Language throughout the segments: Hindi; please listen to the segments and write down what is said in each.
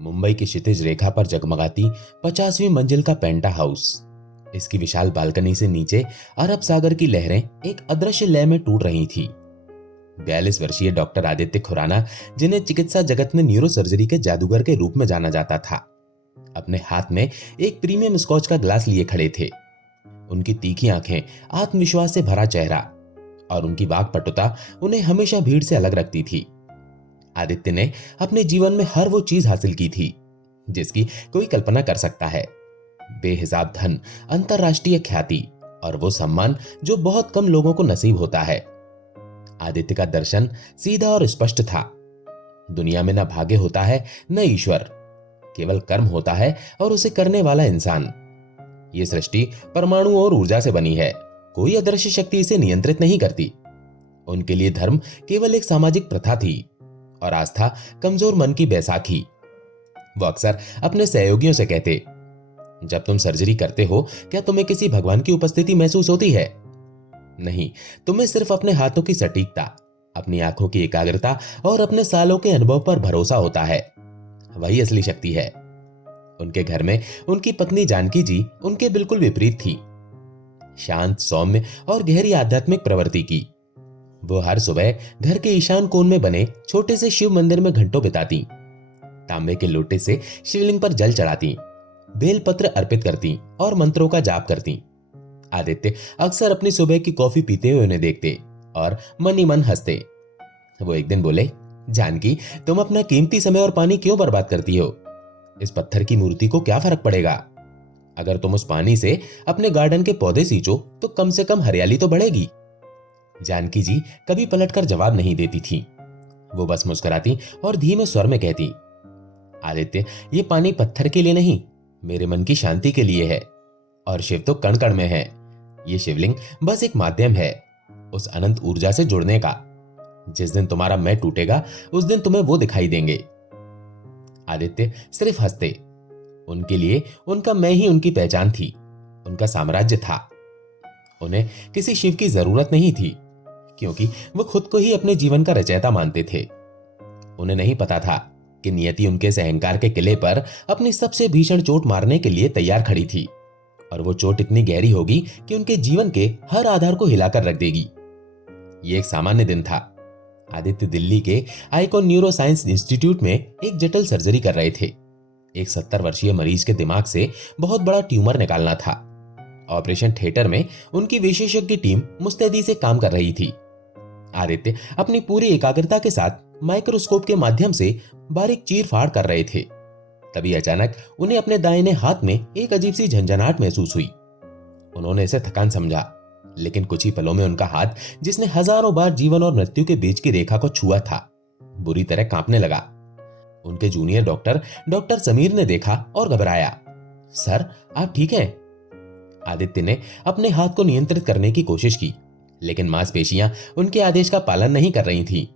मुंबई की क्षितिज रेखा पर जगमगाती 50वीं मंजिल का पेंटा हाउस। इसकी विशाल बालकनी से नीचे अरब सागर की लहरें एक अदृश्य लय में टूट रही थी। 42 वर्षीय डॉक्टर आदित्य खुराना, जिन्हें चिकित्सा जगत में न्यूरो सर्जरी के जादूगर के रूप में जाना जाता था, अपने हाथ में एक प्रीमियम स्कॉच का ग्लास लिए खड़े थे। उनकी तीखी आंखें, आत्मविश्वास से भरा चेहरा और उनकी वाक्पटुता उन्हें हमेशा भीड़ से अलग रखती थी। आदित्य ने अपने जीवन में हर वो चीज हासिल की थी जिसकी कोई कल्पना कर सकता है। बेहिसाब धन, अंतरराष्ट्रीय ख्याति और वो सम्मान जो बहुत कम लोगों को नसीब होता है। आदित्य का दर्शन सीधा और स्पष्ट था। दुनिया में न भाग्य होता है न ईश्वर, केवल कर्म होता है और उसे करने वाला इंसान। ये सृष्टि परमाणु और ऊर्जा से बनी है, कोई अदृश्य शक्ति इसे नियंत्रित नहीं करती। उनके लिए धर्म केवल एक सामाजिक प्रथा थी और आस्था कमजोर मन की बैसाखी। वो अक्सर अपने सहयोगियों से कहते, जब तुम सर्जरी करते हो क्या तुम्हें किसी भगवान की उपस्थिति महसूस होती है? नहीं, तुम्हें सिर्फ अपने हाथों की सटीकता, अपनी आंखों की एकाग्रता और अपने सालों के अनुभव पर भरोसा होता है। वही असली शक्ति है। उनके घर में उनकी पत्नी जानकी जी उनके बिल्कुल विपरीत थी। शांत, सौम्य और गहरी आध्यात्मिक प्रवृत्ति की। वो हर सुबह घर के ईशान कोण में बने छोटे से शिव मंदिर में घंटों बिताती, तांबे के लोटे से शिवलिंग पर जल चढ़ाती, बेलपत्र अर्पित करती और मंत्रों का जाप करती। आदित्य अक्सर अपनी सुबह की कॉफी पीते हुए उन्हें देखते और मन ही मन हंसते। वो एक दिन बोले, जानकी, तुम अपना कीमती समय और पानी क्यों बर्बाद करती हो? इस पत्थर की मूर्ति को क्या फर्क पड़ेगा? अगर तुम उस पानी से अपने गार्डन के पौधे सींचो तो कम से कम हरियाली तो बढ़ेगी। जानकी जी कभी पलटकर जवाब नहीं देती थी। वो बस मुस्कुराती और धीमे स्वर में कहती, आदित्य, ये पानी पत्थर के लिए नहीं, मेरे मन की शांति के लिए है। और शिव तो कण कण में है। ये शिवलिंग बस एक माध्यम है उस अनंत ऊर्जा से जुड़ने का। जिस दिन तुम्हारा मैं टूटेगा उस दिन तुम्हें वो दिखाई देंगे। आदित्य सिर्फ हंसते। उनके लिए उनका मैं ही उनकी पहचान थी, उनका साम्राज्य था। उन्हें किसी शिव की जरूरत नहीं थी, क्योंकि वो खुद को ही अपने जीवन का रचयिता मानते थे। उन्हें नहीं पता था कि नियति उनके इस अहंकार के किले पर अपनी सबसे भीषण चोट मारने के लिए तैयार खड़ी थी, और वो चोट इतनी गहरी होगी कि उनके जीवन के हर आधार को हिलाकर रख देगी। ये एक सामान्य दिन था। आदित्य दिल्ली के आइकॉन न्यूरो साइंस इंस्टीट्यूट में एक जटिल सर्जरी कर रहे थे। एक 70 वर्षीय मरीज के दिमाग से बहुत बड़ा ट्यूमर निकालना था। ऑपरेशन थिएटर में उनकी विशेषज्ञ टीम मुस्तैदी से काम कर रही थी। आदित्य अपनी पूरी एकाग्रता के साथ माइक्रोस्कोप के माध्यम से बारीक चीर-फाड़ कर रहे थे। तभी अचानक उन्हें अपने दाहिने हाथ में एक अजीब सी झंझनाहट महसूस हुई। उन्होंने इसे थकान समझा, लेकिन कुछ ही पलों में उनका हाथ, जिसने हजारों बार जीवन और मृत्यु के बीच की रेखा को छुआ था, बुरी तरह कांपने लगा। उनके जूनियर डॉक्टर समीर ने देखा और घबराया। सर, आप ठीक हैं? आदित्य ने अपने हाथ को नियंत्रित करने की कोशिश की, लेकिन मांसपेशियां उनके आदेश का पालन नहीं कर रही थीं।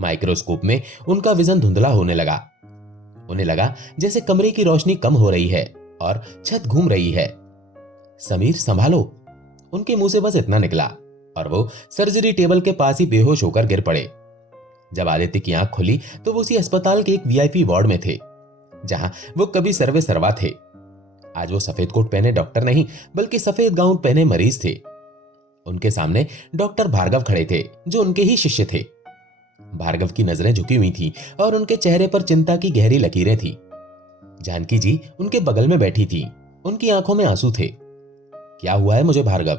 माइक्रोस्कोप में उनका विजन धुंधला होने लगा। उन्हें लगा जैसे कमरे की रोशनी कम हो रही है और छत घूम रही है। समीर, संभालो। उनके मुंह से बस इतना निकला और वो सर्जरी टेबल के पास ही बेहोश होकर गिर पड़े। जब आदित्य की आंख खुली तो वो उसी अस्पताल के एक वीआईपी वार्ड में थे, जहां वो कभी सर्वे सर्वा थे। आज वो सफेद कोट पहने डॉक्टर नहीं, बल्कि सफेद गाउन पहने मरीज थे। उनके सामने डॉक्टर भार्गव खड़े थे, जो उनके ही शिष्य थे। भार्गव की नजरें झुकी हुई थीं और उनके चेहरे पर चिंता की गहरी लकीरें थीं। जानकी जी उनके बगल में बैठी थी, उनकी आंखों में आंसू थे। क्या हुआ है मुझे भार्गव?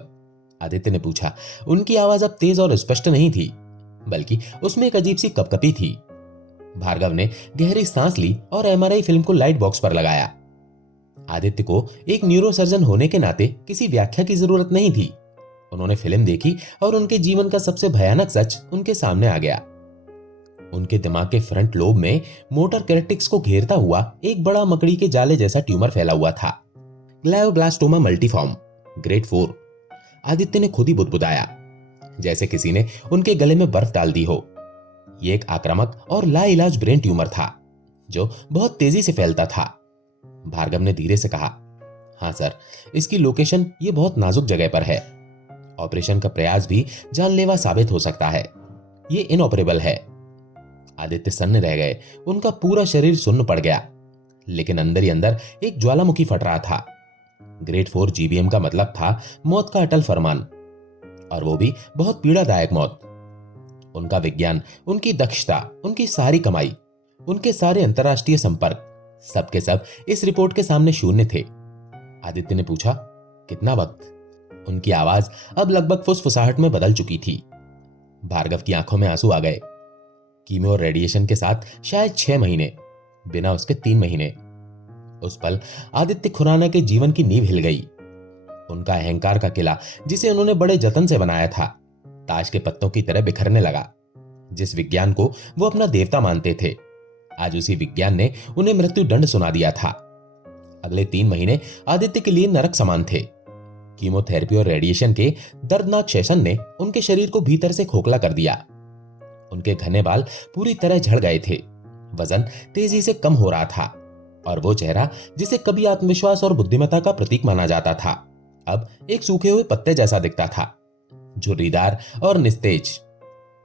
आदित्य ने पूछा। उनकी आवाज अब तेज और स्पष्ट नहीं थी, बल्कि उसमें एक अजीब सी कपकपी थी। भार्गव ने गहरी सांस ली और एमआरआई फिल्म को लाइट बॉक्स पर लगाया। आदित्य को एक न्यूरोसर्जन होने के नाते किसी व्याख्या की जरूरत नहीं थी। उन्होंने फिल्म देखी और उनके जीवन का सबसे भयानक सच उनके सामने आ गया। उनके दिमाग के फ्रंट लोब में मोटर कॉर्टेक्स को घेरता हुआ एक बड़ा मकड़ी के जाले जैसा ट्यूमर फैला हुआ था। ग्लायोब्लास्टोमा मल्टीफॉर्म, ग्रेड 4। आदित्य ने खुद ही बुदबुदाया, जैसे किसी ने उनके गले में बर्फ डाल दी हो। यह एक आक्रामक और लाइलाज ब्रेन ट्यूमर था, जो बहुत तेजी से फैलता था। भार्गव ने धीरे से कहा, हाँ सर, इसकी लोकेशन ये बहुत नाजुक जगह पर है। ऑपरेशन का प्रयास भी जानलेवा साबित हो सकता है। ये इनऑपरेबल है। आदित्य सन्न रह गए। उनका पूरा शरीर सुन्न पड़ गया। लेकिन अंदर ही अंदर एक ज्वालामुखी फट रहा था। ग्रेड 4 जीबीएम का मतलब था मौत का अटल फरमान, और वो भी बहुत पीड़ादायक मौत। उनका विज्ञान, उनकी दक्षता, उनकी सारी कमाई, उनके सारे अंतर्राष्ट्रीय संपर्क, सबके सब इस रिपोर्ट के सामने शून्य थे। आदित्य ने पूछा, कितना वक्त? उनकी आवाज अब लगभग फुसफुसाहट में बदल चुकी थी। भार्गव की आंखों में आंसू आ गए। कीमो और रेडिएशन के साथ शायद 6 महीने, बिना उसके 3 महीने। उस पल आदित्य खुराना के जीवन की नींव हिल गई। उनका अहंकार का किला, जिसे उन्होंने बड़े जतन से बनाया था, ताश के पत्तों की तरह बिखरने लगा। जिस विज्ञान को वो अपना देवता मानते थे, आज उसी विज्ञान ने उन्हें मृत्यु दंड सुना दिया था। अगले 3 महीने आदित्य के लिए नरक समान थे। कीमोथेरेपी और रेडिएशन के दर्दनाक सेशन ने उनके शरीर को भीतर से खोखला कर दिया। उनके घने बाल पूरी तरह झड़ गए थे, वजन तेजी से कम हो रहा था, और वो चेहरा जिसे कभी आत्मविश्वास और बुद्धिमत्ता का प्रतीक माना जाता था, अब एक सूखे हुए पत्ते जैसा दिखता था, झुर्रीदार और निस्तेज।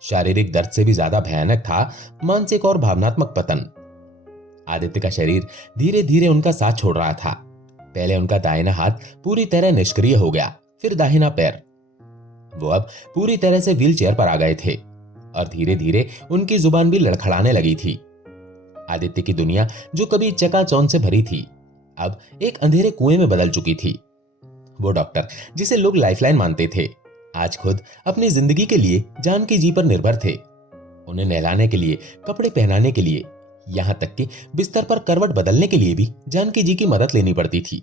शारीरिक दर्द से भी ज्यादा भयानक था मानसिक और भावनात्मक पतन। आदित्य का शरीर धीरे धीरे उनका साथ छोड़ रहा था। पहले उनका दाहिना हाथ पूरी तरह निष्क्रिय हो गया, फिर दाहिना पैर। वो अब पूरी तरह से व्हील चेयर पर आ गए थे, और धीरे धीरे उनकी जुबान भी लड़खड़ाने लगी थी। आदित्य की दुनिया, जो कभी चकाचौंध से भरी थी, अब एक अंधेरे कुएं में बदल चुकी थी। वो डॉक्टर, जिसे लोग लाइफलाइन मानते थे, आज खुद अपनी जिंदगी के लिए जानकी जी पर निर्भर थे। उन्हें नहलाने के लिए, कपड़े पहनाने के लिए, यहां तक कि बिस्तर पर करवट बदलने के लिए भी जानकी जी की मदद लेनी पड़ती थी।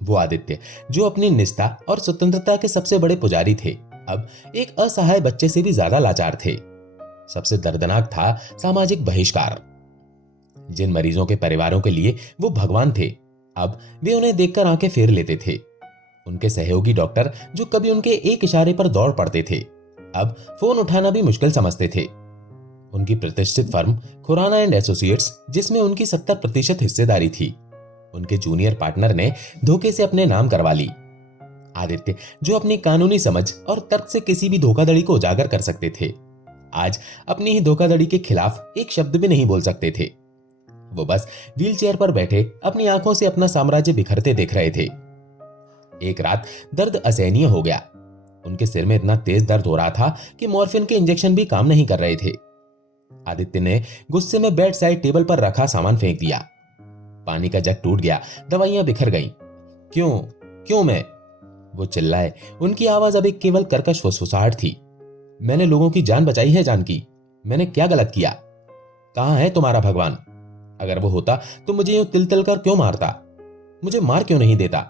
वो आदित्य, जो अपनी निष्ठा और स्वतंत्रता के सबसे बड़े पुजारी थे, अब एक असहाय बच्चे से भी ज्यादा लाचार थे। सबसे दर्दनाक था सामाजिक बहिष्कार। जिन मरीजों के परिवारों के लिए वो भगवान थे, अब वे उन्हें देखकर आंखें फेर लेते थे। उनके सहयोगी डॉक्टर, जो कभी उनके एक इशारे पर दौड़ पड़ते थे, अब फोन उठाना भी मुश्किल समझते थे। उनकी प्रतिष्ठित फर्म खुराना एंड एसोसिएट्स, जिसमें उनकी 70% हिस्सेदारी थी, उनके जूनियर पार्टनर ने धोखे से अपने नाम करवा ली। आदित्य, जो अपनी कानूनी समझ और तर्क से किसी भी धोखाधड़ी को उजागर कर सकते थे, आज अपनी ही धोखाधड़ी के खिलाफ एक शब्द भी नहीं बोल सकते थे। वो बस व्हीलचेयर पर बैठे अपनी आंखों से अपना साम्राज्य बिखरते देख रहे थे। एक रात दर्द असहनीय हो गया। उनके सिर में इतना तेज दर्द हो रहा था कि मॉर्फिन के इंजेक्शन भी काम नहीं कर रहे थे। आदित्य ने गुस्से में बेड साइड टेबल पर रखा सामान फेंक दिया। पानी का जग टूट गया, दवाइयां बिखर गईं। क्यों क्यों मैं? वो चिल्लाए। उनकी आवाज अब एक केवल कर्कश फुसफुसाहट थी। मैंने लोगों की जान बचाई है जानकी। मैंने क्या गलत किया? कहां है तुम्हारा भगवान? अगर वो होता तो मुझे यूं तिल तिल कर क्यों मारता? मुझे मार क्यों नहीं देता?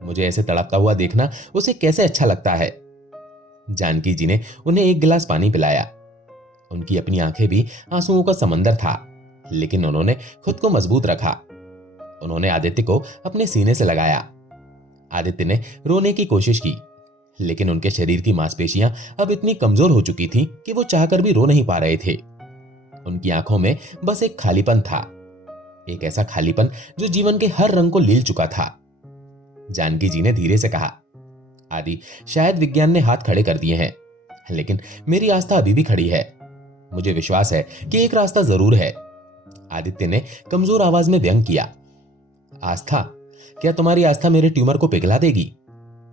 मुझे ऐसे तड़पता हुआ देखना उसे कैसे अच्छा लगता है। जानकी जी ने उन्हें एक गिलास पानी पिलाया। उनकी अपनी आंखें भी आंसुओं का समंदर था, लेकिन उन्होंने खुद को मजबूत रखा। उन्होंने आदित्य को अपने सीने से लगाया। आदित्य ने रोने की कोशिश की, लेकिन उनके शरीर की मांसपेशियां अब इतनी कमजोर हो चुकी थीं कि वो चाहकर भी रो नहीं पा रहे थे। उनकी आंखों में बस एक खालीपन था, एक ऐसा खालीपन जो जीवन के हर रंग को लील चुका था। जानकी जी ने धीरे से कहा, आदि, शायद विज्ञान ने हाथ खड़े कर दिए हैं, लेकिन मेरी आस्था अभी भी खड़ी है। मुझे विश्वास है कि एक रास्ता जरूर है। आदित्य ने कमजोर आवाज में व्यंग किया। आस्था? क्या तुम्हारी आस्था मेरे ट्यूमर को पिघला देगी?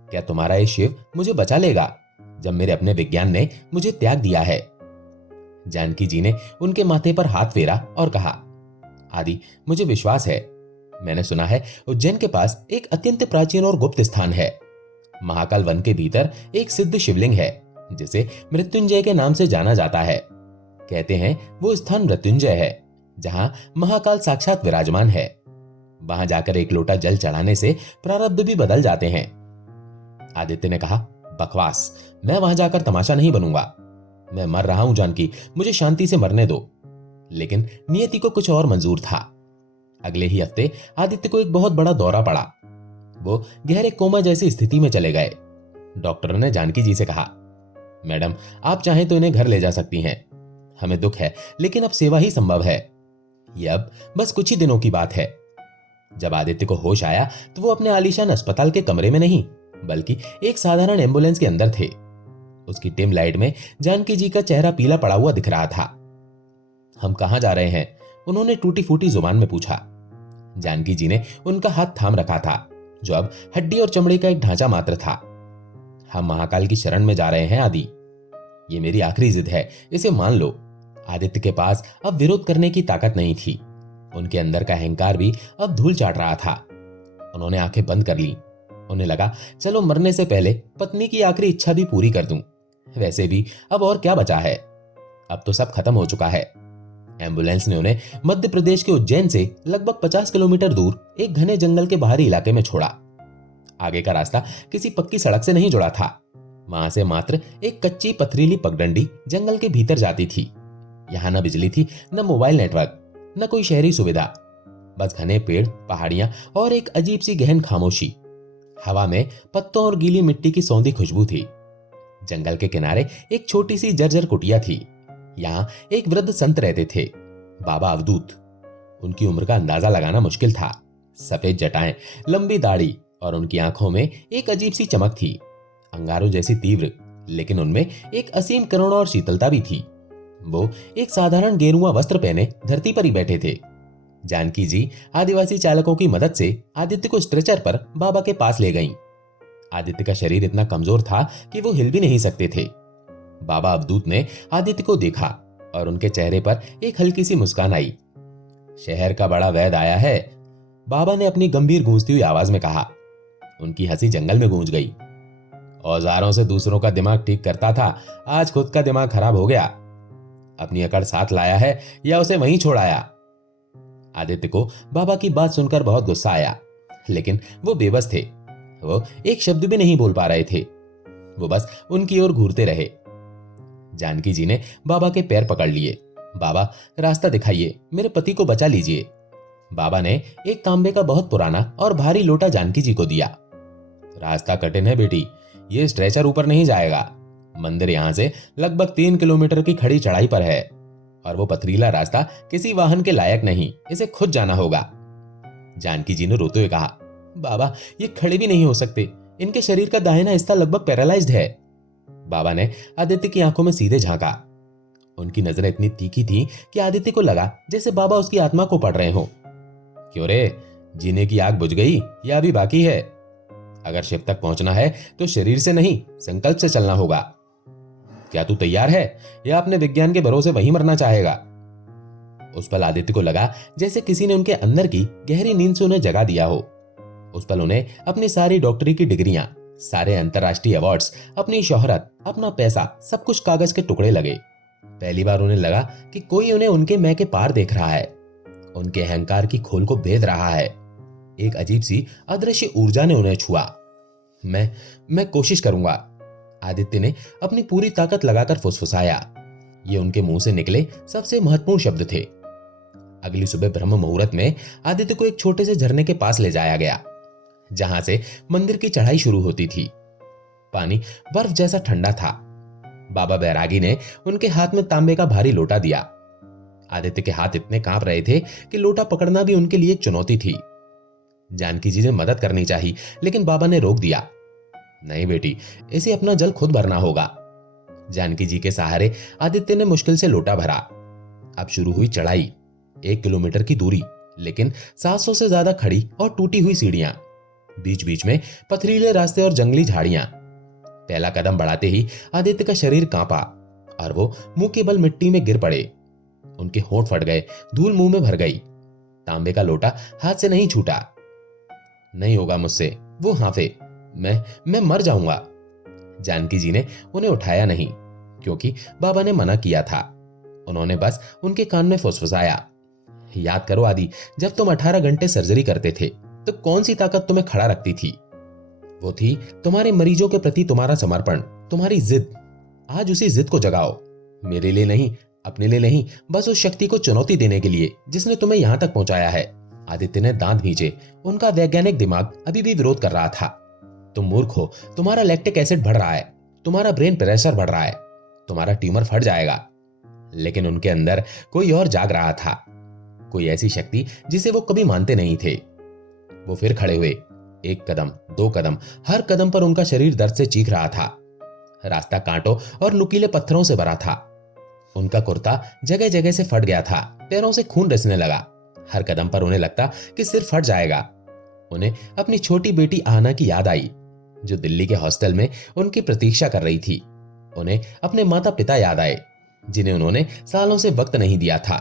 क्या तुम्हारा ये शिव मुझे बचा लेगा, जब मेरे अपने विज्ञान ने मुझे त्याग दिया है? जानकी जी ने उनके माथे पर हाथ फेरा और कहा, आदि, मुझे विश्वास है। मैंने सुना है उज्जैन के पास एक अत्यंत प्राचीन और गुप्त स्थान है। महाकाल वन के भीतर एक सिद्ध शिवलिंग है, जिसे मृत्युंजय के नाम से जाना जाता है। कहते हैं वो स्थान मृत्युंजय है, जहां महाकाल साक्षात विराजमान है। वहां जाकर एक लोटा जल चढ़ाने से प्रारब्ध भी बदल जाते हैं। आदित्य ने कहा, बकवास, मैं वहां जाकर तमाशा नहीं बनूंगा। मैं मर रहा हूं जानकी, मुझे शांति से मरने दो। लेकिन नियति को कुछ और मंजूर था। अगले ही हफ्ते आदित्य को एक बहुत बड़ा दौरा पड़ा। वो गहरे कोमा जैसी स्थिति में चले गए। डॉक्टर ने जानकी जी से कहा, मैडम, आप चाहें तो इन्हें घर ले जा सकती हैं। हमें दुख है, लेकिन अब सेवा ही संभव है। यह अब बस कुछ ही दिनों की बात है। जब आदित्य को होश आया तो वो अपने आलीशान अस्पताल के कमरे में नहीं, बल्कि एक साधारण एम्बुलेंस के अंदर थे। उसकी डिम लाइट में जानकी जी का चेहरा पीला पड़ा हुआ दिख रहा था। हम कहां जा रहे हैं? उन्होंने टूटी फूटी जुबान में पूछा। जानकी जी ने उनका हाथ थाम रखा था, जो अब हड्डी और चमड़े का एक ढांचा मात्र था। हम महाकाल की शरण में जा रहे हैं आदि। ये मेरी आखिरी जिद है, इसे मान लो। आदित्य के पास अब विरोध करने की ताकत नहीं थी। उनके अंदर का अहंकार भी अब धूल चाट रहा था। उन्होंने आंखें बंद कर ली। उन्हें लगा, चलो मरने से पहले पत्नी की आखिरी इच्छा भी पूरी कर दूं। वैसे भी अब और क्या बचा है, अब तो सब खत्म हो चुका है। एम्बुलेंस ने उन्हें मध्य प्रदेश के उज्जैन से लगभग 50 किलोमीटर दूर एक घने जंगल के बाहरी इलाके में छोड़ा। आगे का रास्ता किसी पक्की सड़क से नहीं जुड़ा था। वहां से मात्र एक कच्ची पथरीली पगडंडी जंगल के भीतर जाती थी। यहां न बिजली थी, न मोबाइल नेटवर्क, न कोई शहरी सुविधा। बस घने पेड़, पहाड़ियां और एक अजीब सी गहन खामोशी। हवा में पत्तों और गीली मिट्टी की सौंधी खुशबू थी। जंगल के किनारे एक छोटी सी जर्जर कुटिया थी। यहाँ एक वृद्ध संत रहते थे, बाबा अवधूत। उनकी उम्र का अंदाजा लगाना मुश्किल था। सफेद जटाएं, लंबी दाढ़ी और उनकी आंखों में एक अजीब सी चमक थी, अंगारों जैसी तीव्र, लेकिन उनमें एक असीम करुणा और शीतलता भी थी। वो एक साधारण गेरुआ वस्त्र पहने धरती पर ही बैठे थे। जानकी जी आदिवासी चालकों की मदद से आदित्य को स्ट्रेचर पर बाबा के पास ले गईं। आदित्य का शरीर इतना कमजोर था कि वो हिल भी नहीं सकते थे। बाबा अवधूत ने आदित्य को देखा और उनके चेहरे पर एक हल्की सी मुस्कान आई। शहर का बड़ा वैद्य आया है, बाबा ने अपनी गंभीर गूंजती हुई आवाज में कहा। उनकी हंसी जंगल में गूंज गई। औजारों से दूसरों का दिमाग ठीक करता था, आज खुद का दिमाग खराब हो गया। अपनी अकड़ साथ लाया है या उसे वहीं छोड़ाया? आदित्य को बाबा की बात सुनकर बहुत गुस्सा आया, लेकिन वो बेबस थे। वो एक शब्द भी नहीं बोल पा रहे थे। वो बस उनकी ओर घूरते रहे। जानकी जी ने बाबा के पैर पकड़ लिए। बाबा, रास्ता दिखाइए, मेरे पति को बचा लीजिए। बाबा ने एक तांबे का बहुत पुराना और भारी लोटा जानकी जी को दिया। रास्ता कठिन है बेटी, ये स्ट्रेचर ऊपर नहीं जाएगा। मंदिर यहां से लगभग 3 किलोमीटर की खड़ी चढ़ाई पर है और वो पथरीला रास्ता किसी वाहन के लायक नहीं, इसे खुद जाना होगा। जानकी जी ने रोते हुए कहा, बाबा ये खड़े भी नहीं हो सकते, इनके शरीर का दाहिना हिस्सा लगभग पैरालाइज्ड है। बाबा ने आदित्य की आंखों में सीधे झांका। उनकी नजरें इतनी तीखी थी कि आदित्य को लगा जैसे बाबा उसकी आत्मा को पढ़ रहे हो। क्यों रे, जीने की आग बुझ गई या अभी बाकी है? अगर शिव तक पहुंचना है तो शरीर से नहीं, संकल्प से चलना होगा। क्या तू तैयार है या अपने विज्ञान के भरोसे वहीं मरना चाहेगा? उस पल आदित्य को लगा जैसे किसी ने उनके अंदर की गहरी नींद से उन्हें जगा दिया हो। उस पल उन्हें अपनी सारी डॉक्टरी की डिग्रियां, सारे अंतर्राष्ट्रीय अवार्ड्स, अपनी शोहरत, अपना पैसा, सब कुछ कागज के टुकड़े लगे। पहली बार उन्हें लगा कि कोई उन्हें उनके मैं के पार देख रहा है, उनके अहंकार की खोल को भेद रहा है। एक अजीब सी अदृश्य ऊर्जा ने उन्हें छुआ। मैं कोशिश करूंगा, आदित्य ने अपनी पूरी ताकत लगाकर फुसफुसाया। ये उनके मुंह से निकले सबसे महत्वपूर्ण शब्द थे। अगली सुबह ब्रह्म मुहूर्त में आदित्य को एक छोटे से झरने के पास ले जाया गया, जहां से मंदिर की चढ़ाई शुरू होती थी। पानी बर्फ जैसा ठंडा था। बाबा बैरागी ने उनके हाथ में तांबे का भारी लोटा दिया। आदित्य के हाथ इतने कांप रहे थे कि लोटा पकड़ना भी उनके लिए एक चुनौती थी। जानकी जी ने मदद करनी चाहिए, लेकिन बाबा ने रोक दिया। नहीं बेटी, इसे अपना जल खुद भरना होगा। जानकी जी के सहारे आदित्य ने मुश्किल से लोटा भरा। अब शुरू हुई चढ़ाई। 1 किलोमीटर की दूरी, लेकिन 700 से ज्यादा खड़ी और टूटी हुई सीढ़ियां, बीच बीच में पथरीले रास्ते और जंगली झाड़ियां। पहला कदम बढ़ाते ही आदित्य का शरीर कांपा और वो मुंह के बल मिट्टी में गिर पड़े। उनके होंठ फट गए, धूल मुंह में भर गई। तांबे का लोटा हाथ से नहीं छूटा। नहीं होगा मुझसे, वो हांफे, मैं मर जाऊंगा। जानकी जी ने उन्हें उठाया नहीं, क्योंकि बाबा ने मना किया था। उन्होंने बस उनके कान में फुसफुसाया, याद करो आदि, जब तुम 18 घंटे सर्जरी करते थे तो कौन सी ताकत तुम्हें खड़ा रखती थी? वो थी तुम्हारे मरीजों के प्रति तुम्हारा समर्पण, तुम्हारी जिद। आज उसी जिद को जगाओ, मेरे लिए नहीं, अपने लिए नहीं, बस उस शक्ति को चुनौती देने के लिए जिसने तुम्हें यहां तक पहुंचाया है। आदित्य ने दांत भींचे। उनका वैज्ञानिक दिमाग अभी भी विरोध कर रहा था। तुम मूर्ख हो, तुम्हारा लैक्टिक एसिड बढ़ रहा है, तुम्हारा ब्रेन प्रेशर बढ़ रहा है, तुम्हारा ट्यूमर फट जाएगा। लेकिन उनके अंदर कोई और जाग रहा था, कोई ऐसी शक्ति जिसे वो कभी मानते नहीं थे। वो फिर खड़े हुए। 1 कदम, 2 कदम, हर कदम पर उनका शरीर दर्द से चीख रहा था। रास्ता कांटों और नुकीले पत्थरों से भरा था। उनका कुर्ता जगह जगह से फट गया था, पैरों से खून रिसने लगा। हर कदम पर उन्हें लगता कि सिर फट जाएगा। उन्हें अपनी छोटी बेटी आहना की याद आई, जो दिल्ली के हॉस्टल में उनकी प्रतीक्षा कर रही थी। उन्हें अपने माता पिता याद आए, जिन्हें उन्होंने सालों से वक्त नहीं दिया था।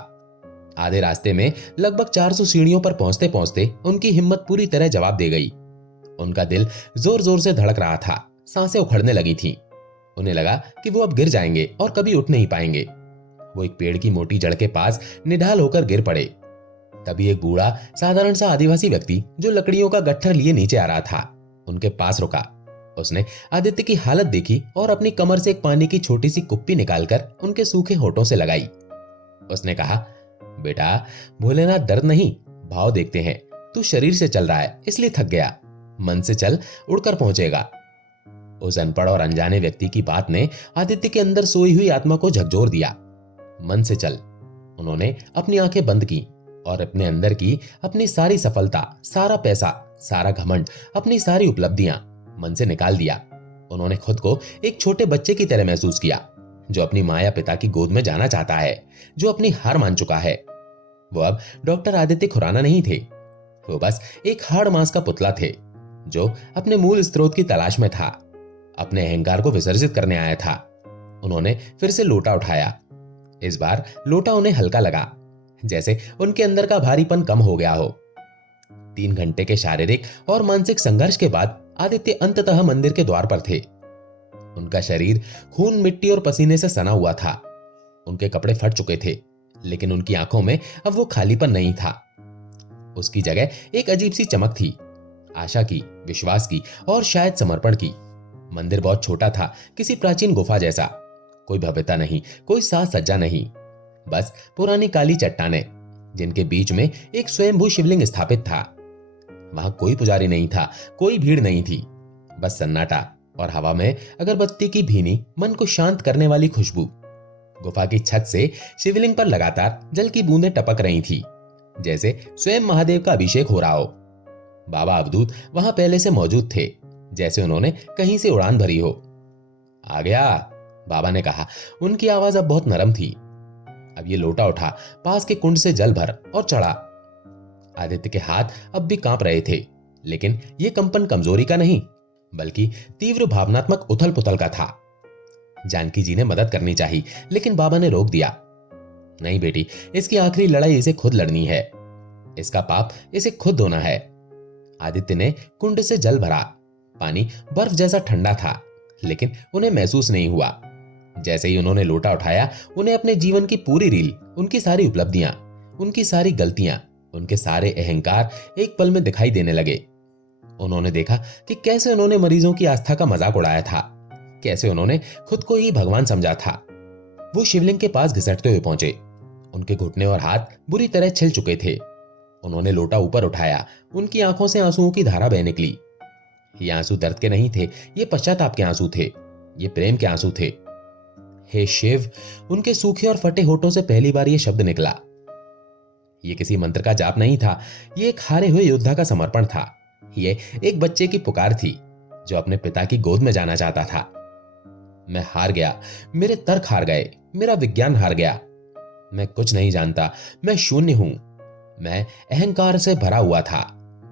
आधे रास्ते में लगभग 400 सीढ़ियों पर पहुंचते पहुंचते उनकी हिम्मत पूरी तरह जवाब दे गई। उनका दिल जोर जोर से धड़क रहा था, सांसें उखड़ने लगी थीं। उन्हें लगा कि वो अब गिर जाएंगे और कभी उठ नहीं पाएंगे। वो एक पेड़ की मोटी जड़ के पास निढाल होकर गिर पड़े। तभी एक बूढ़ा साधारण सा आदिवासी व्यक्ति, जो लकड़ियों का गट्ठर लिए नीचे आ रहा था, उनके पास रुका। उसने आदित्य की हालत देखी और अपनी कमर से एक पानी की छोटी सी कुप्पी निकालकर उनके सूखे होठों से लगाई। उसने कहा, बेटा, भोलेनाथ दर्द नहीं, भाव देखते हैं। तू शरीर से चल रहा है इसलिए थक गया, मन से चल, उड़कर पहुंचेगा। उस अनपढ़ और अनजाने व्यक्ति की बात ने आदित्य के अंदर सोई हुई आत्मा को झकझोर दिया। मन से चल। उन्होंने अपनी आंखें बंद की और अपने अंदर की अपनी सारी सफलता, सारा पैसा, सारा घमंड, अपनी सारी उपलब्धियां मन से निकाल दिया। उन्होंने खुद को एक छोटे बच्चे की तरह महसूस किया, जो अपनी माँ या पिता की गोद में जाना चाहता है, जो अपनी हार मान चुका है। वो अब डॉक्टर आदित्य खुराना नहीं थे। वो बस एक हाड़ मांस का पुतला थे, जो अपने मूल स्रोत की तलाश में था, अपने अहंकार को विसर्जित करने आया था। उन्होंने फिर से लोटा उठाया। इस बार लोटा उन्हें हल्का लगा, जैसे उनके अंदर का भारीपन कम हो गया हो। 3 घंटे के शारीरिक और मानसिक संघर्ष के बाद आदित्य अंततः मंदिर के द्वार पर थे। उनका शरीर खून, मिट्टी और पसीने से सना हुआ था। उनके कपड़े फट चुके थे, लेकिन उनकी आंखों में अब वो खालीपन नहीं था। उसकी जगह एक अजीब सी चमक थी, आशा की, विश्वास की और शायद समर्पण की। मंदिर बहुत छोटा था, किसी प्राचीन गुफा जैसा। कोई भव्यता नहीं, कोई साज सज्जा नहीं, बस पुरानी काली चट्टानें, जिनके बीच में एक स्वयंभू शिवलिंग स्थापित था। वहां कोई पुजारी नहीं था, कोई भीड़ नहीं थी, बस सन्नाटा और हवा में अगरबत्ती की भीनी, मन को शांत करने वाली खुशबू। गुफा की छत से शिवलिंग पर लगातार जल की बूंदें टपक रही थी, जैसे स्वयं महादेव का अभिषेक हो रहा हो। बाबा अवधूत वहां पहले से मौजूद थे, जैसे उन्होंने कहीं से उड़ान भरी हो। आ गया, बाबा ने कहा। उनकी आवाज अब बहुत नरम थी। अब ये लोटा उठा, पास के कुंड से जल भर और चढ़ा। आदित्य के हाथ अब भी कांप रहे थे, लेकिन ये कंपन कमजोरी का नहीं, बल्कि तीव्र भावनात्मक उथल पुथल का था। जानकी जी ने मदद करनी चाहिए, लेकिन बाबा ने रोक दिया। नहीं बेटी, इसकी आखिरी लड़ाई इसे खुद लड़नी है। इसका पाप इसे खुद धोना है। आदित्य ने कुंड से जल भरा। पानी बर्फ जैसा ठंडा था, लेकिन उन्हें महसूस नहीं हुआ। जैसे ही उन्होंने लोटा उठाया, उन्हें अपने जीवन की पूरी रील, उनकी सारी उपलब्धियां, उनकी सारी गलतियां, उनके सारे अहंकार एक पल में दिखाई देने लगे। उन्होंने देखा कि कैसे उन्होंने मरीजों की आस्था का मजाक उड़ाया था, कैसे उन्होंने खुद को ही भगवान समझा था। वो शिवलिंग के पास घिसटते हुए पहुंचे। उनके घुटने और हाथ बुरी तरह छिल चुके थे। उन्होंने लोटा ऊपर उठाया। उनकी आंखों से आंसुओं की धारा बह निकली। ये आंसू दर्द के नहीं थे, ये पश्चाताप के आंसू थे, ये प्रेम के आंसू थे। हे शिव, उनके सूखे और फटे होठों से पहली बार ये शब्द निकला। ये किसी मंत्र का जाप नहीं था, ये एक हारे हुए योद्धा का समर्पण था। ये एक बच्चे की पुकार थी, जो अपने पिता की गोद में जाना चाहता था। मैं हार गया, मेरे तर्क हार गए, मेरा विज्ञान हार गया। मैं कुछ नहीं जानता, मैं शून्य हूं, मैं अहंकार से भरा हुआ था।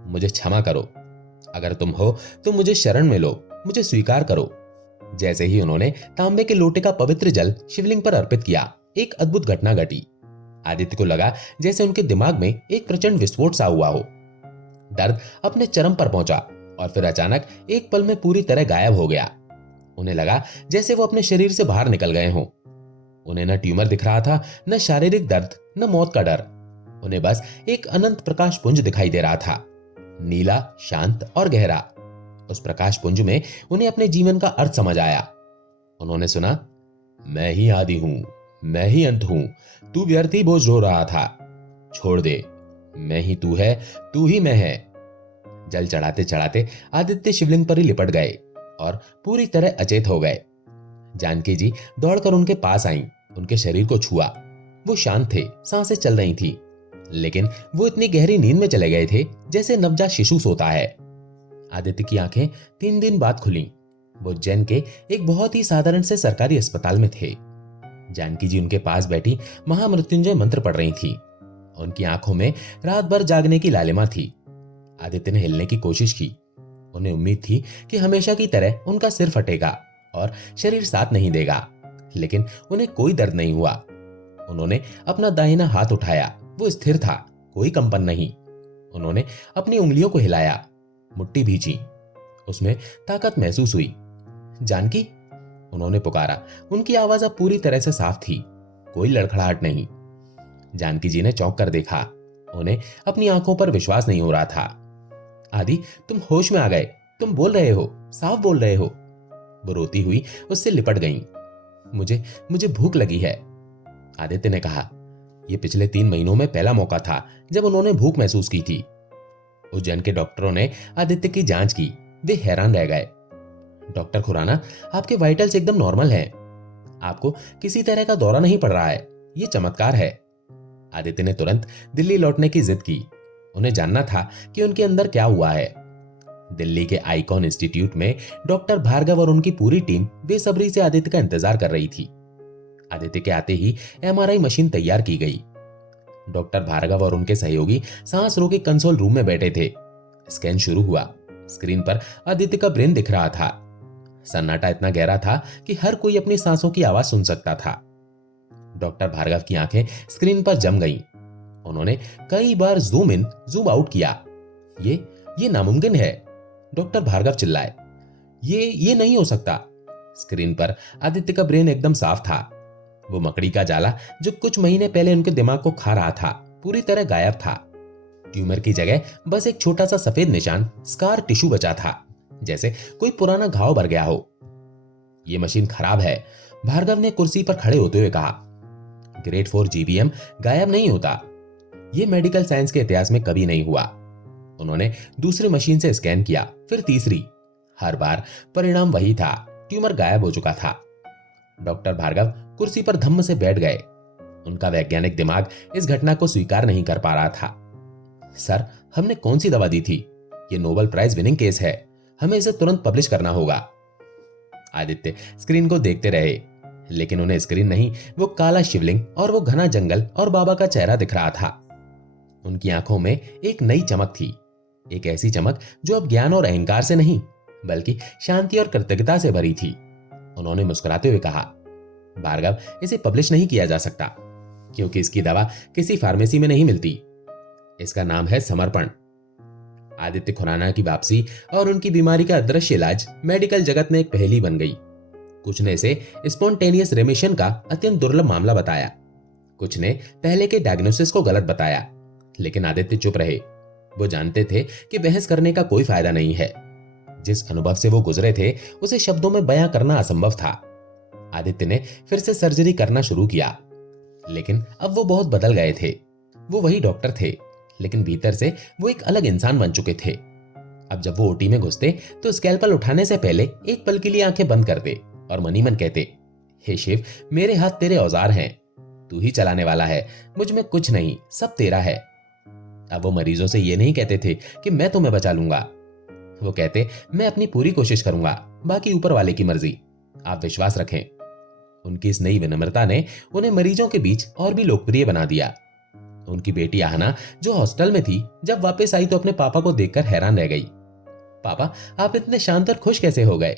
मुझे क्षमा करो। अगर तुम हो तो मुझे शरण में लो, मुझे स्वीकार करो। जैसे ही उन्होंने तांबे के लोटे का पवित्र जल शिवलिंग पर अर्पित किया, एक अद्भुत घटना घटी। आदित्य को लगा जैसे उनके दिमाग में एक प्रचंड विस्फोट सा हुआ हो। दर्द अपने चरम पर पहुंचा और फिर अचानक एक पल में पूरी तरह गायब हो गया। उन्हें लगा जैसे वो अपने शरीर से बाहर निकल गए हों। उन्हें न ट्यूमर दिख रहा था, न शारीरिक दर्द, न मौत का डर। उन्हें बस एक अनंत प्रकाश पुंज दिखाई दे रहा था, नीला, शांत और गहरा। उस प्रकाश पुंज में उन्हें अपने जीवन का अर्थ समझ आया। उन्होंने सुना, मैं ही आदि हूं, मैं ही अंत हूं, तू व्यर्थ ही बोझ ढो रहा था, छोड़ दे, मैं ही तू है, तू ही मैं है। जल चढ़ाते चढ़ाते आदित्य शिवलिंग पर ही लिपट गए और पूरी तरह अचेत हो गए। जानकी जी दौड़कर उनके पास आईं, उनके शरीर को छुआ। वो शांत थे, सांसें चल रही थी, लेकिन वो इतनी गहरी नींद में चले गए थे जैसे नवजात शिशु सोता है। आदित्य की आंखें 3 दिन बाद खुली। वो उज्जैन के एक बहुत ही साधारण से सरकारी अस्पताल में थे। जानकी जी उनके पास बैठी महामृत्युंजय मंत्र पढ़ रही थी उनकी आंखों में रात भर जागने की लालिमा थी। आदित्य ने हिलने की कोशिश की। उन्हें उम्मीद थी कि हमेशा की तरह उनका सिर फटेगा और शरीर साथ नहीं देगा, लेकिन उन्हें कोई दर्द नहीं हुआ। उन्होंने अपना दाहिना हाथ उठाया, वो स्थिर था, कोई कंपन नहीं। उन्होंने अपनी उंगलियों को हिलाया, मुट्ठी भींची, उसमें ताकत महसूस हुई। जानकी, उन्होंने पुकारा। उनकी आवाज अब पूरी तरह से साफ थी, कोई लड़खड़ाहट नहीं। जानकी जी ने चौंक कर देखा। उन्हें अपनी आंखों पर विश्वास नहीं हो रहा था। आदि, तुम होश में आ गए, तुम बोल रहे हो, साफ बोल रहे हो। वो रोती हुई उससे लिपट गईं। मुझे मुझे भूख लगी है, आदित्य ने कहा। यह पिछले 3 महीनों में पहला मौका था जब उन्होंने भूख महसूस की थी। उज्जैन के डॉक्टरों ने आदित्य की जांच की। वे हैरान रह गए। डॉक्टर खुराना, आपके वाइटल्स एकदम नॉर्मल हैं। आपको किसी तरह का दौरा नहीं पड़ रहा है, ये चमत्कार है। आदित्य ने तुरंत दिल्ली लौटने की जिद की। उन्हें जानना था कि उनके अंदर क्या हुआ है। दिल्ली के आइकॉन इंस्टीट्यूट में डॉक्टर भार्गव और उनकी पूरी टीम बेसब्री से आदित्य का इंतजार कर रही थी। आदित्य के आते ही एमआरआई मशीन तैयार की गई। डॉक्टर भार्गव और उनके सहयोगी सांस रोके कंसोल रूम में बैठे थे। स्कैन शुरू हुआ। स्क्रीन पर आदित्य का ब्रेन दिख रहा था। सन्नाटा इतना गहरा था कि हर कोई अपनी सांसों की आवाज सुन सकता था। डॉक्टर भार्गव की आंखें स्क्रीन पर जम गईं। उन्होंने कई बार जूम इन जूम आउट किया। ये नामुमकिन है, डॉक्टर भार्गव चिल्लाए। ये नहीं हो सकता। स्क्रीन पर आदित्य का ब्रेन एकदम साफ था। वो मकड़ी का जाला जो कुछ महीने पहले उनके दिमाग को खा रहा था, पूरी तरह गायब था। ट्यूमर की जगह बस एक छोटा सा सफेद निशान, स्कार टिश्यू बचा था, जैसे कोई पुराना घाव भर गया हो। ये मशीन खराब है, भार्गव ने कुर्सी पर खड़े होते हुए कहा। ग्रेड 4 जीबीएम गायब नहीं होता। ये मेडिकल साइंस के इतिहास में कभी नहीं हुआ। उन्होंने दूसरी मशीन से स्कैन किया, फिर तीसरी। हर बार परिणाम वही था, ट्यूमर गायब हो चुका था। डॉक्टर भार्गव कुर्सी पर धम्म से बैठ गए। उनका वैज्ञानिक दिमाग इस घटना को स्वीकार नहीं कर पा रहा था। सर, हमने कौन सी दवा दी थी? ये नोबेल प्राइज विनिंग केस है, हमें इसे तुरंत पब्लिश करना होगा। आदित्य स्क्रीन को देखते रहे, लेकिन उन्हें स्क्रीन नहीं, वो काला शिवलिंग और वो घना जंगल और बाबा का चेहरा दिख रहा था। उनकी आंखों में एक नई चमक थी, एक ऐसी चमक जो अब ज्ञान और अहंकार से नहीं, बल्कि शांति और कृतज्ञता से भरी थी। उन्होंने मुस्कुराते हुए कहा, भार्गव, इसे पब्लिश नहीं किया जा सकता, क्योंकि इसकी दवा किसी फार्मेसी में नहीं मिलती। इसका नाम है समर्पण। आदित्य खुराना की वापसी और उनकी बीमारी का अदृश्य इलाज मेडिकल जगत में एक पहेली बन गई। कुछ ने इसे स्पॉन्टेनियस रेमिशन का अत्यंत दुर्लभ मामला बताया, कुछ ने पहले के डायग्नोसिस को गलत बताया, लेकिन आदित्य चुप रहे। वो जानते थे कि बहस करने का कोई फायदा नहीं है। जिस अनुभव से वो गुजरे थे उसे शब्दों में बयां करना असंभव था। आदित्य ने फिर से सर्जरी करना शुरू किया, लेकिन अब वो बहुत बदल गए थे। वो वही डॉक्टर थे, लेकिन भीतर से वो एक अलग इंसान बन चुके थे। अब जब वो ओटी में घुसते तो स्कैल्पल उठाने से पहले एक पल के लिए आंखें बंद करते और मनी मन कहते, हे शिव, मेरे हाथ तेरे औजार हैं, तू ही चलाने वाला है, मुझ में कुछ नहीं, सब तेरा है। अब वो मरीजों से ये नहीं कहते थे कि मैं तुम्हें बचा लूंगा। वो कहते, मैं अपनी पूरी कोशिश करूंगा, बाकी ऊपर वाले की मर्जी, आप विश्वास रखें। उनकी इस नई विनम्रता ने उन्हें मरीजों के बीच और भी लोकप्रिय बना दिया। उनकी बेटी आहना, जो हॉस्टल में थी, जब वापस आई तो अपने पापा को देखकर हैरान रह गई। पापा, आप इतने शांत और खुश कैसे हो गए?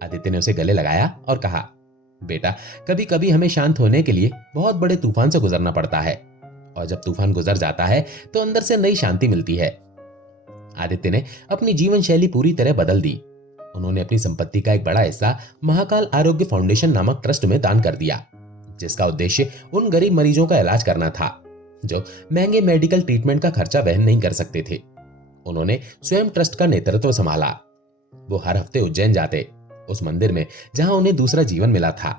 आदित्य ने उसे गले लगाया और कहा, बेटा, कभी कभी हमें शांत होने के लिए बहुत बड़े तूफान से गुजरना पड़ता है, और जब तूफान गुजर जाता है तो अंदर से नई शांति मिलती है। आदित्य ने अपनी जीवन शैली पूरी तरह बदल दी। उन्होंने अपनी संपत्ति का एक बड़ा हिस्सा महाकाल आरोग्य फाउंडेशन नामक ट्रस्ट में दान कर दिया, जिसका उद्देश्य उन गरीब मरीजों का इलाज करना था जो महंगे मेडिकल ट्रीटमेंट का खर्चा वहन नहीं कर सकते थे। उन्होंने स्वयं ट्रस्ट का नेतृत्व संभाला। वो हर हफ्ते उज्जैन जाते, उस मंदिर में जहां उन्हें दूसरा जीवन मिला था।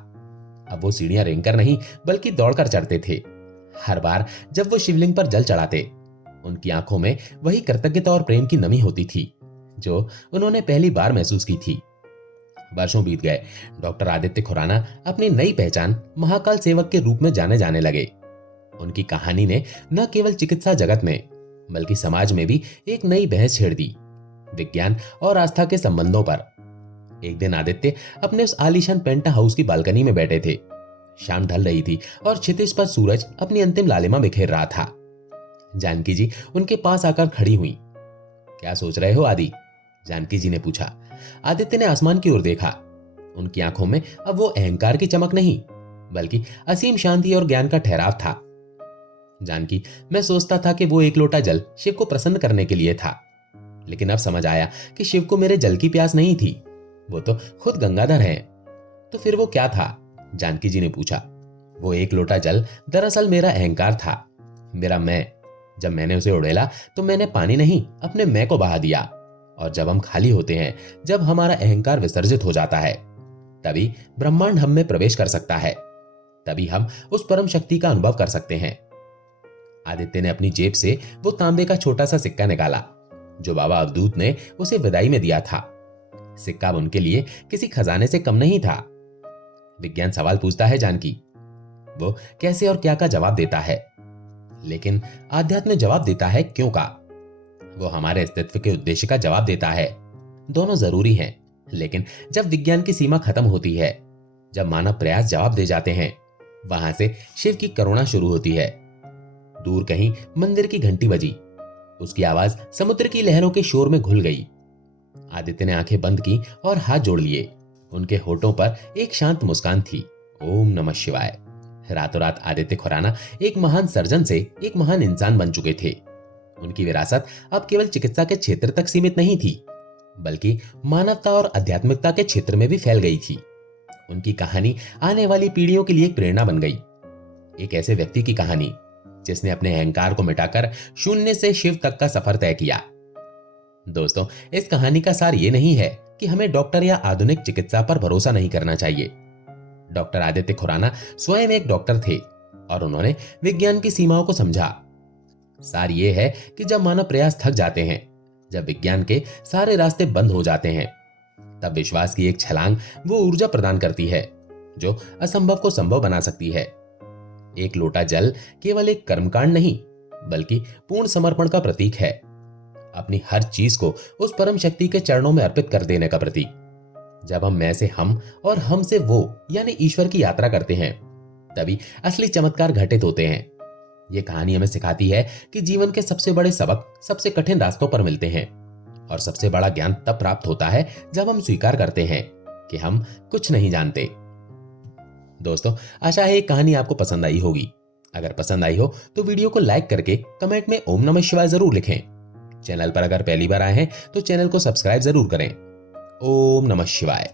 अब वो सीढ़ियां रेंगकर नहीं, बल्कि दौड़कर चढ़ते थे। हर बार जब वो शिवलिंग पर जल चढ़ाते, उनकी आंखों में वही कृतज्ञता और प्रेम की नमी होती थी जो उन्होंने पहली बार महसूस की थी। वर्षों बीत गए। डॉक्टर आदित्य खुराना अपनी नई पहचान महाकाल सेवक के रूप में जाने जाने लगे। उनकी कहानी ने न केवल चिकित्सा जगत में, बल्कि समाज में भी एक नई बहस छेड़ दी, विज्ञान और आस्था के संबंधों पर। एक दिन आदित्य अपने उस आलीशान पेंटा हाउस की बालकनी में बैठे थे। शाम ढल रही थी और क्षितिज पर सूरज अपनी अंतिम लालिमा बिखेर रहा था। जानकी जी उनके पास आकर खड़ी हुई। क्या सोच रहे हो आदि? जानकी जी ने पूछा। आदित्य ने आसमान की ओर देखा। उनकी आंखों में अब वो अहंकार की चमक नहीं, बल्कि असीम शांति और ज्ञान का ठहराव था। जानकी, मैं सोचता था कि वो एक लोटा जल शिव को प्रसन्न करने के लिए था, लेकिन अब समझ आया कि शिव को मेरे जल की प्यास नहीं थी, वो तो खुद गंगाधर हैं। तो फिर वो क्या था? जानकी जी ने पूछा। वो एक लोटा जल दरअसल मेरा अहंकार था, मेरा मैं। जब मैंने उसे उड़ेला तो मैंने पानी नहीं, अपने मैं को बहा दिया। और जब हम खाली होते हैं, जब हमारा अहंकार विसर्जित हो जाता है, तभी ब्रह्मांड हम में प्रवेश कर सकता है, तभी हम उस परम शक्ति का अनुभव कर सकते हैं। आदित्य ने अपनी जेब से वो तांबे का छोटा सा सिक्का निकाला जो बाबा अवधूत ने उसे विदाई में दिया था। सिक्का उनके लिए किसी खजाने से कम नहीं था। विज्ञान सवाल पूछता है जानकी, वो कैसे और क्या का जवाब देता है, लेकिन आध्यात्म जवाब देता है क्यों का। वो हमारे अस्तित्व के उद्देश्य का जवाब देता है। दोनों जरूरी हैं, लेकिन जब विज्ञान की सीमा खत्म होती है, जब मानव प्रयास जवाब दे जाते हैं, वहां से शिव की करुणा शुरू होती है। दूर कहीं मंदिर की घंटी बजी, उसकी आवाज समुद्र की लहरों के शोर में घुल गई। आदित्य ने आंखें बंद की और हाथ जोड़ लिए। उनके होठों पर एक शांत मुस्कान थी। ओम नमः शिवाय। रातों रात आदित्य खुराना एक महान सर्जन से एक महान इंसान बन चुके थे। उनकी विरासत अब केवल चिकित्सा के क्षेत्र तक सीमित नहीं थी, बल्कि मानवता और आध्यात्मिकता के क्षेत्र में भी फैल गई थी। उनकी कहानी आने वाली पीढ़ियों के लिए एक प्रेरणा बन गई। एक ऐसे व्यक्ति की कहानी जिसने अपने अहंकार को मिटाकर शून्य से शिव तक का सफर तय किया। दोस्तों, इस कहानी का सार ये नहीं है कि हमें डॉक्टर या आधुनिक चिकित्सा पर भरोसा नहीं करना चाहिए। डॉक्टर आदित्य खुराना स्वयं एक डॉक्टर थे और उन्होंने विज्ञान की सीमाओं को समझा। सार ये है कि जब मानव प्रयास थक जाते हैं, जब विज्ञान के सारे रास्ते बंद हो जाते हैं, तब विश्वास की एक छलांग वो ऊर्जा प्रदान करती है जो असंभव को संभव बना सकती है। एक लोटा जल केवल एक कर्मकांड नहीं, बल्कि पूर्ण समर्पण का प्रतीक है। अपनी हर चीज को उस परम शक्ति के चरणों में अर्पित कर देने का प्रतीक। जब हम मैं से हम और हम से वो यानी ईश्वर की यात्रा करते हैं, तभी असली चमत्कार घटित होते हैं। ये कहानी हमें सिखाती है कि जीवन के सबसे बड़े सबक सबसे कठिन रास्तों पर मिलते हैं, और सबसे बड़ा ज्ञान तब प्राप्त होता है जब हम स्वीकार करते हैं कि हम कुछ नहीं जानते। दोस्तों, आशा है ये कहानी आपको पसंद आई होगी। अगर पसंद आई हो तो वीडियो को लाइक करके कमेंट में ओम नमः शिवाय जरूर लिखें। चैनल पर अगर पहली बार आए हैं तो चैनल को सब्सक्राइब जरूर करें। ओम नमः शिवाय।